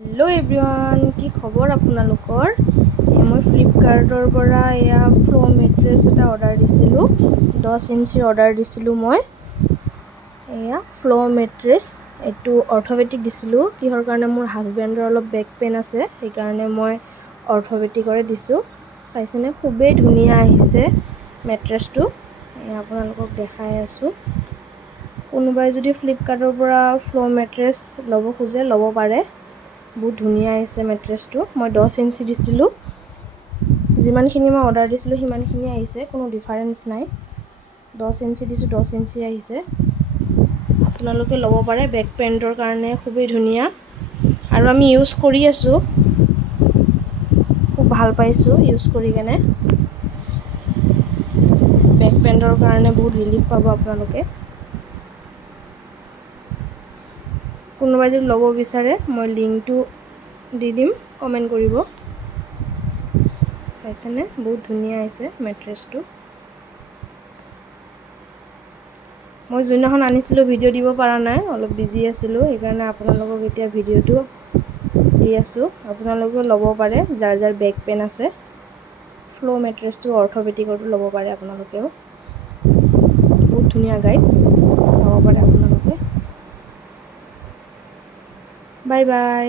hello everyone কি খবৰ আপোনালোকৰ মই ফ্লিপকাৰ্টৰ পৰা এয়া ফ্লো মেট্ৰেছ এটা অৰ্ডাৰ দিছিলোঁ 10 ইঞ্চি অৰ্ডাৰ দিছিলোঁ মই এয়া ফ্লো মেট্ৰেছ এটো অৰ্থোপেডিক দিছিলোঁ কিহৰ কাৰণে মোৰ হাজবেণ্ডৰ অলপ বেক পেইন আছে সেই কাৰণে মই অৰ্থোপেডিকৰে দিছোঁ চাইছেনে খুবেই ধুনীয়া আহিছে মেট্ৰেছটো আপোনালোকক দেখাই আছোঁ কোনোবাই যদি ফ্লিপকাৰ্টৰ পৰা ফ্লো মেট্ৰেছ ল'ব খোজে ল'ব পাৰে বহুত ধুনীয়া আহিছে মেট্ৰেছটো মই 10 ইঞ্চি দিছিলোঁ যিমানখিনি মই অৰ্ডাৰ দিছিলোঁ সিমানখিনি আহিছে কোনো ডিফাৰেন্স নাই 10 ইঞ্চি দিছোঁ 10 ইঞ্চি আহিছে আপোনালোকে ল'ব পাৰে বেক পেইনৰ কাৰণে খুবেই ধুনীয়া আৰু আমি ইউজ কৰি আছোঁ খুব ভাল পাইছোঁ ইউজ কৰি কেনে বেক পেইনৰ কাৰণে বহুত ৰিলিফ পাব আপোনালোকে কোনোবাই যদি ল'ব বিচাৰে মই লিংকটো দি দিম কমেণ্ট কৰিব চাইছেনে বহুত ধুনীয়া আহিছে মেট্ৰেছটো মই যোনদিনাখন আনিছিলোঁ ভিডিঅ' দিব পৰা নাই অলপ বিজি আছিলোঁ সেইকাৰণে আপোনালোকক এতিয়া ভিডিঅ'টো দি আছোঁ আপোনালোকেও ল'ব পাৰে যাৰ যাৰ বেক পেইন আছে ফ্লো মেট্ৰেছটো অৰ্থোপেডিকৰটো ল'ব পাৰে আপোনালোকেও বহুত ধুনীয়া গাইছ চাব পাৰে আপোনালোকে বাই বাই